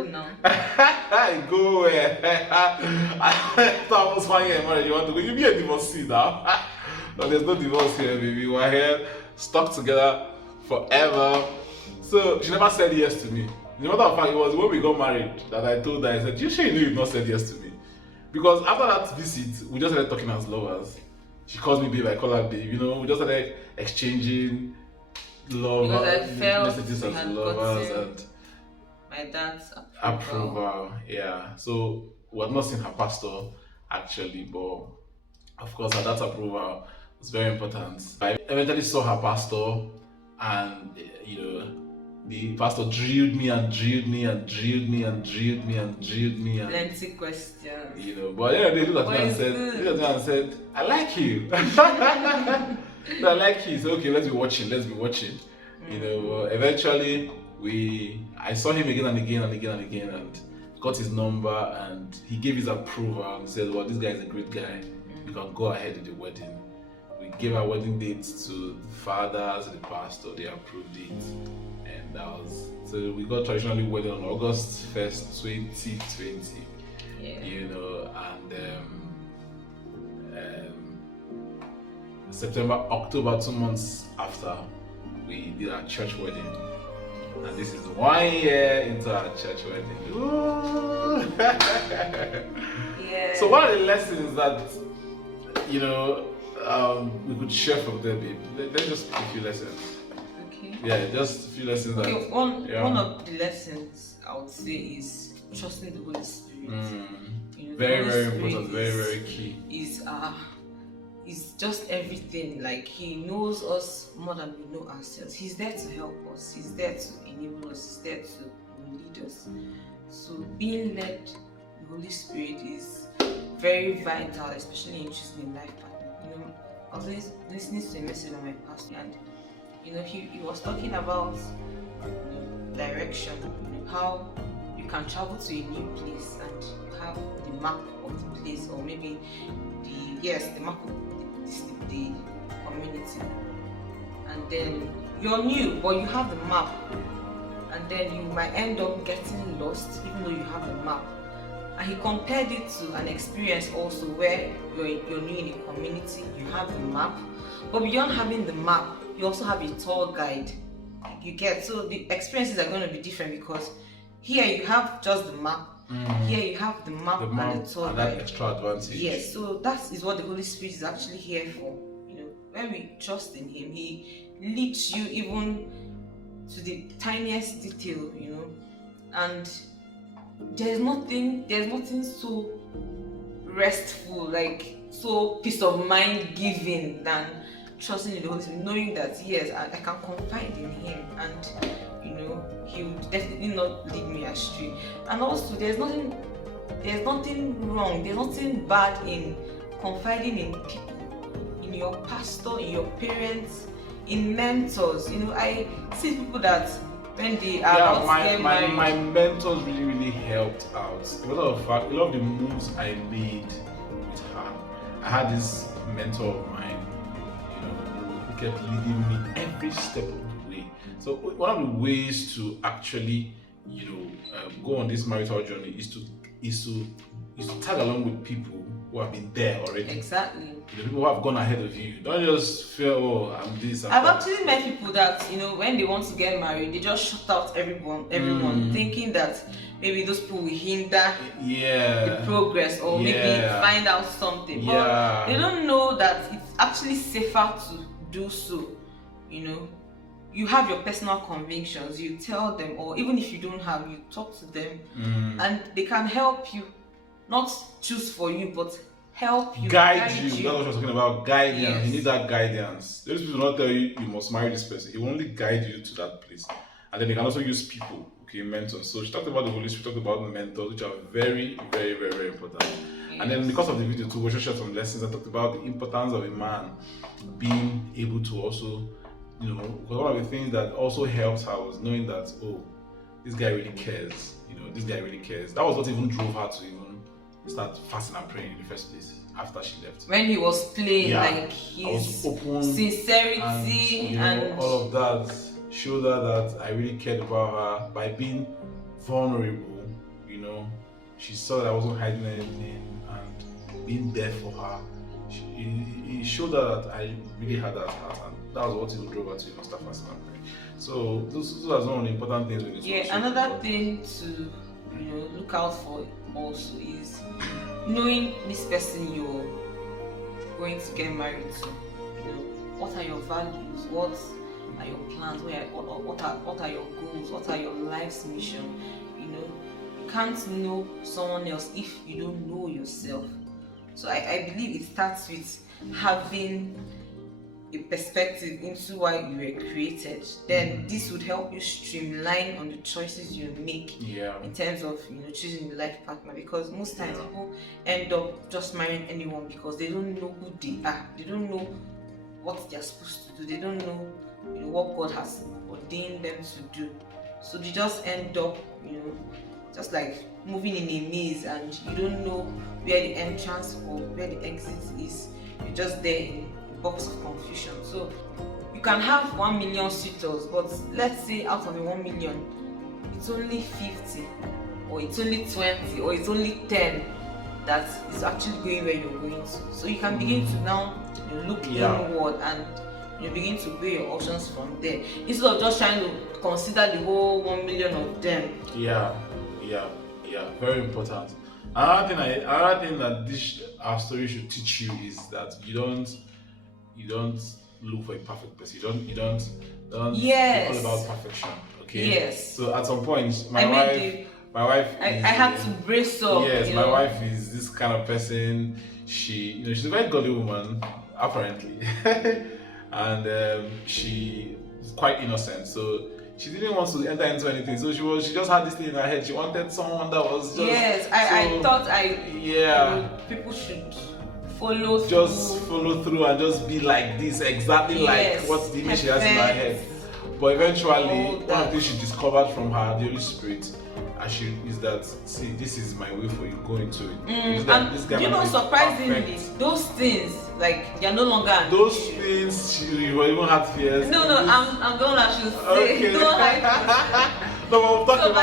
No. I go where? After almost 1 year marriage, you want to go? You be a divorcee now. No, there's no divorce here, baby. We're here, stuck together forever. So she never said yes to me. The matter of fact, it was when we got married that I told her, I said, you sure you knew you've not said yes to me? Because after that visit, we just started talking as lovers. She calls me babe, I call her babe. You know, we just started exchanging love messages as lovers and my dad's approval. Yeah. So we had not seen her pastor actually, but of course her dad's approval was very important. I eventually saw her pastor, and you know, the pastor drilled me and drilled me and drilled me and drilled me and drilled me and plenty questions. You know, but yeah, they looked at me and said, I like you. I like you. So okay, let's be watching. You know, eventually I saw him again and again and again and again and got his number, and he gave his approval and said, well, this guy is a great guy. You can go ahead with the wedding. We gave our wedding dates to the fathers, the pastor, they approved it. And that was, so we got traditionally wedded on August 1st, 2020. Yeah. You know, and September, October, 2 months after, we did our church wedding. And this is 1 year into our church wedding. Ooh. Yeah. So one of the lessons that, you know, we could share from there, babe. Let's just pick a few lessons. Okay. Yeah, just a few lessons that. Okay, one of the lessons I would say is trusting the Holy Spirit. You know, Very, the Holy very Spirit important. Very, very key. Is just everything. Like, he knows us more than we know ourselves. He's there to help us. He's there to enable us. He's there to lead us. So being led the Holy Spirit is very vital, especially in choosing a life partner. You know, I was listening to a message on my pastor, and you know, he was talking about, you know, direction, you know, how you can travel to a new place and you have the map of the place, or maybe the map of the community, and then you're new but you have the map, and then you might end up getting lost even though you have the map. And he compared it to an experience also where you're new in a community, you have the map, but beyond having the map, you also have a tour guide. You get, so the experiences are going to be different, because here you have just the map, here you have the map and the tour and guide. that extra advantage. Yes, so that is what the Holy Spirit is actually here for. You know, when we trust in Him, He leads you even to the tiniest detail. You know, and there's nothing so restful, like so peace of mind giving, than trusting in the Holy Spirit, knowing that yes, I can confide in Him, and you know, He will definitely not lead me astray. And also, there's nothing wrong, there's nothing bad in confiding in people, in your pastor, in your parents, in mentors. You know, I see people that when they are about to get married, my mentors really helped out. A lot of the moves I made with her, I had this mentor of mine, you know, who kept leading me every step of the way. So one of the ways to actually, you know, go on this marital journey is to tag along with people who have been there already. Exactly. The people who have gone ahead of you. Don't just feel, oh, I'm this. I've actually met people that, when they want to get married, they just shut out everyone, thinking that maybe those people will hinder the progress or maybe find out something. But they don't know that it's actually safer to do so. You have your personal convictions, you tell them, or even if you don't have, you talk to them, and they can help you, not choose for you, but help you, guide you. That's what I was talking about. Guidance. Yes. You need that guidance. Those people will not tell you you must marry this person. He will only guide you to that place. And then they can also use people, mentors. So she talked about the Holy Spirit, talked about mentors, which are very, very, very, very important. Yes. And then because of the video too, we shared some lessons. I talked about the importance of a man being able to also, because one of the things that also helps her was knowing that, oh, this guy really cares. This guy really cares. That was what even drove her to even start fasting and praying in the first place after she left. When he was playing, like his open sincerity and all of that showed her that I really cared about her by being vulnerable. She saw that I wasn't hiding anything and being there for her. It showed her that I really had that heart, and that was what even drove her to start fasting and praying. So those are some of the important things we need to do. Another thing to look out for also is knowing this person you're going to get married to. What are your values? What are your plans? What are your goals? What are your life's mission? You can't know someone else if you don't know yourself. So I believe it starts with having a perspective into why you were created. Then this would help you streamline on the choices you make in terms of choosing the life partner, because most times people end up just marrying anyone because they don't know who they are, they don't know what they're supposed to do, they don't know what God has ordained them to do. So they just end up just like moving in a maze, and you don't know where the entrance or where the exit is. You're just there in box of confusion. So you can have 1 million suitors, but let's say out of the 1 million, it's only 50, or it's only 20, or it's only 10 that is actually going where you're going to. So you can begin to now look inward and you begin to weigh your options from there, instead of just trying to consider the whole 1 million of them. Very important. Another thing that our story should teach you is that you don't look for a perfect person. You don't yes. It's all about perfection. Okay. Yes. So at some point, my wife. I had to brace up. Yes, my wife is this kind of person. She's a very godly woman, apparently, and she is quite innocent. So she didn't want to enter into anything. So she just had this thing in her head. She wanted someone that was just. Yes, I thought people should follow through and just be like this, exactly like what the image she has in her head. But eventually, one of the things she discovered from her Holy Spirit is that, see, this is my way for you, go into it. And surprisingly, those things, like, they're no longer those things, you even had fears. No, I'm going to actually say, don't hide. No, but we'll talk so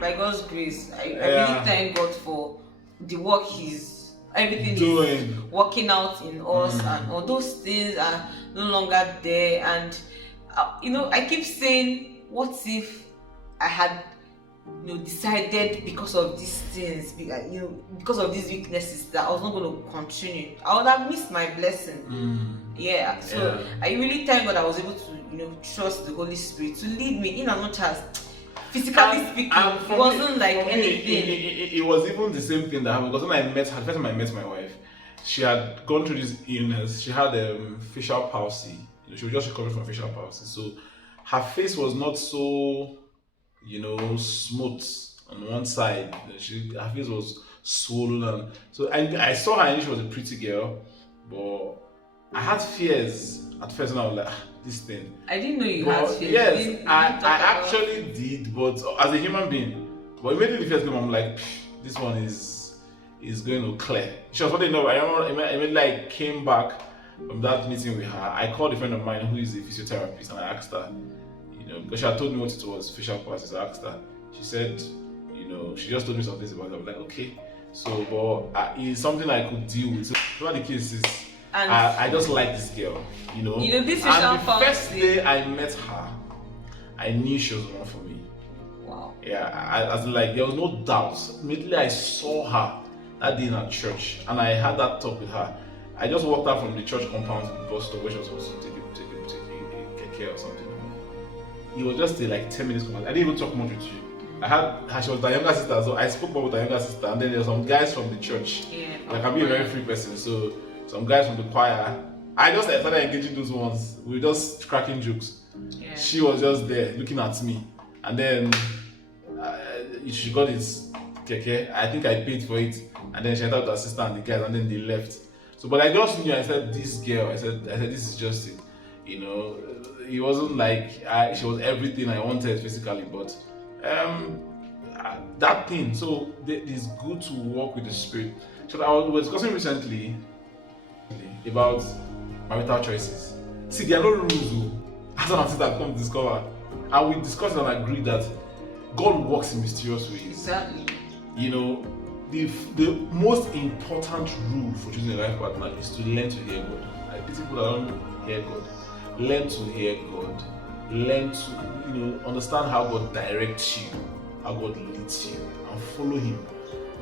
by God's grace, I really thank God for the work everything doing. Is working out in us, and all those things are no longer there. And I keep saying, what if I had decided because of these things, because of these weaknesses, that I was not going to continue? I would have missed my blessing. So I really thank God I was able to trust the Holy Spirit to lead me, in as much as physically speaking, it wasn't like anything. It was even the same thing that happened, because when the first time I met my wife, she had gone through this illness. She had facial palsy. She was just recovering from facial palsy. So her face was not so, smooth on one side. Her face was swollen. So I saw her and she was a pretty girl, but I had fears at first, and I was like, this thing. I didn't know you had fears. Yes, I actually did, but as a human being. But immediately the first time I'm like, this one is going to clear. She was funny enough. I remember immediately I came back from that meeting with her. I called a friend of mine who is a physiotherapist, and I asked her, because she had told me what it was, facial palsy. So I asked her. She said, You know, she just told me some things about it. I was like, okay. So, but it's something I could deal with. So, whatever the case is, And I just like this girl, you know. this and the first day I met her, I knew she was one for me. Wow. Yeah, as in, like, there was no doubt. Immediately I saw her that day in her church, and I had that talk with her. I just walked out from the church compound to the bus stop where she was supposed to take a care or something. It was just like 10 minutes. I didn't even talk much with you. I had she was my younger sister, so I spoke more with her younger sister, and then there were some guys from the church. Yeah. Like, I'm being a very free person, so some guys from the choir. I just started engaging those ones. We were just cracking jokes. Yeah. She was just there looking at me, and then she got his keke. I think I paid for it, and then she entered with her sister and the guys, and then they left. So, but I just knew. I said, this girl. I said, this is just it. You know, it wasn't like she was everything I wanted physically, but that thing. So it's good to walk with the spirit. So I was discussing recently about marital choices. See, there are no rules. As an artist, I've come to discover, and we discussed and agreed that God works in mysterious ways. Exactly. You know, the most important rule for choosing a life partner is to learn to hear God. Like, these people that don't hear God, learn to hear God. Learn to, understand how God directs you, how God leads you, and follow Him.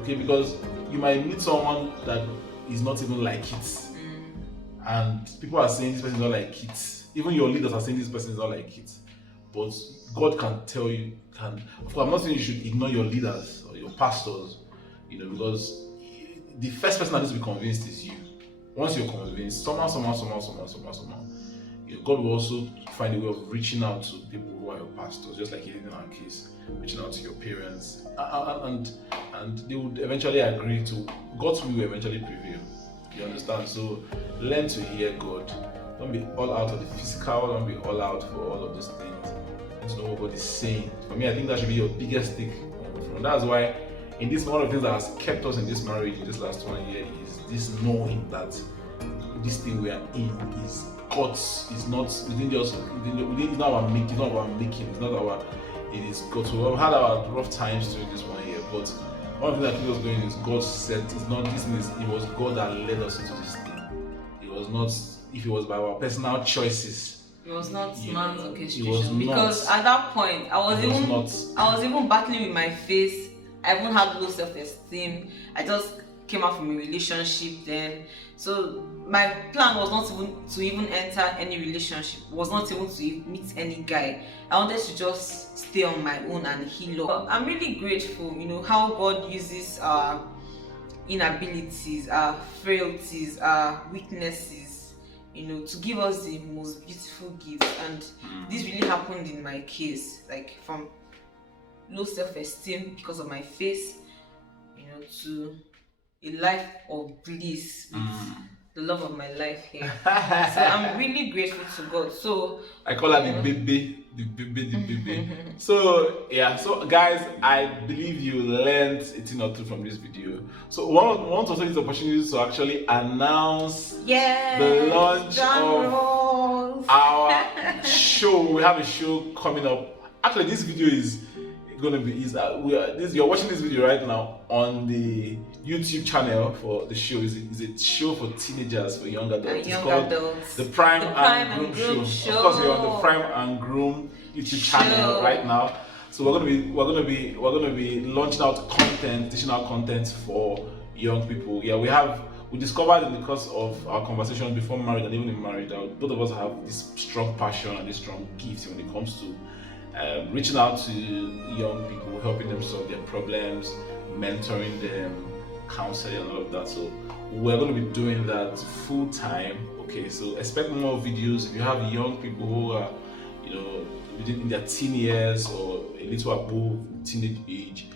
Okay, because you might meet someone that is not even like it, and people are saying this person is not like it. Even your leaders are saying this person is not like it. But God can tell you. Of course, I'm not saying you should ignore your leaders or your pastors, because the first person that needs to be convinced is you. Once you're convinced, somehow, God will also find a way of reaching out to people who are your pastors, just like He did in our case, reaching out to your parents, and they would eventually agree to God's will eventually prevail. You understand? So learn to hear God. Don't be all out of the physical. Don't be all out for all of these things. And to know what God is saying. For me, I think that should be your biggest take. And that's why, in this, one of the things that has kept us in this marriage in this last 1 year is this knowing that this thing we are in is God's. It's not within just it's not our making. It's not our making. It's not our. It is God. So we've had our rough times during this 1 year, but one of the things that keeps us going is God said it's not this thing. It was God that led us into this thing. It was not. If it was by our personal choices, it was not man's orchestration. It was because not. at that point, I was even battling with my face. I even had low self-esteem. I just came out from a relationship then. So my plan was not even to enter any relationship. Was not even to meet any guy. I wanted to just stay on my own and heal up. I'm really grateful, how God uses our inabilities, our frailties, our weaknesses, to give us the most beautiful gift. And this really happened in my case, like from low self-esteem because of my face, to a life of bliss with the love of my life here. So I'm really grateful to God. So I call her the baby. So yeah, so guys, I believe you learned a thing or two from this video. So we want to take this opportunity to actually announce the launch of our show. We have a show coming up. Actually, this video is going to be you're watching this video right now on the YouTube channel for the show. Is a show for teenagers, for young adults. It's called the Prime and Groom show. Of course, we're on the Prime and Groom YouTube channel right now. So we're gonna be launching out content, additional content for young people. Yeah, we discovered in the course of our conversation before marriage and even in marriage that both of us have this strong passion and this strong gift when it comes to reaching out to young people, helping them solve their problems, mentoring them, counseling and all of that. So we're going to be doing that full time. Okay, so expect more videos. If you have young people who are, within their teen years or a little above teenage age,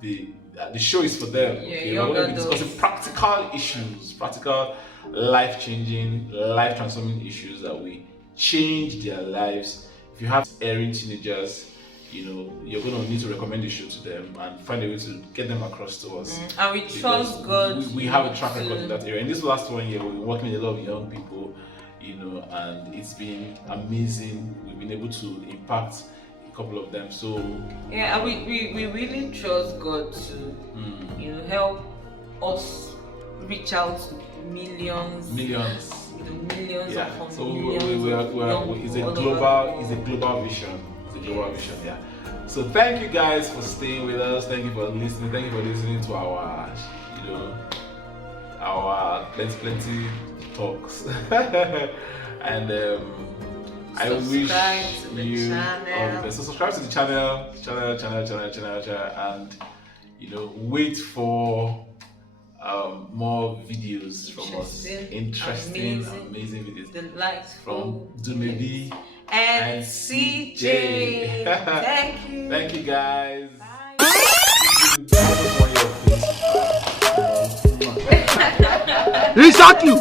the show is for them. Okay? We're going to be discussing practical issues, practical life-changing, life-transforming issues that will change their lives. If you have erring teenagers, you're going to need to recommend the show to them and find a way to get them across to us. And we trust God. We have a track record in that area. In this last 1 year, we've been working with a lot of young people, and it's been amazing. We've been able to impact couple of them. So yeah, we really trust God to help us reach out to millions. Millions. Millions Yeah. upon So millions. it's a global vision. It's a global vision. Yeah. So thank you guys for staying with us. Thank you for listening. Thank you for listening to our, our plenty talks. And I wish you all the best. So subscribe to the channel, and wait for more videos from us. Interesting, amazing videos. From Dumebi and Cjay. Thank you. Thank you guys. Bye. He shot you.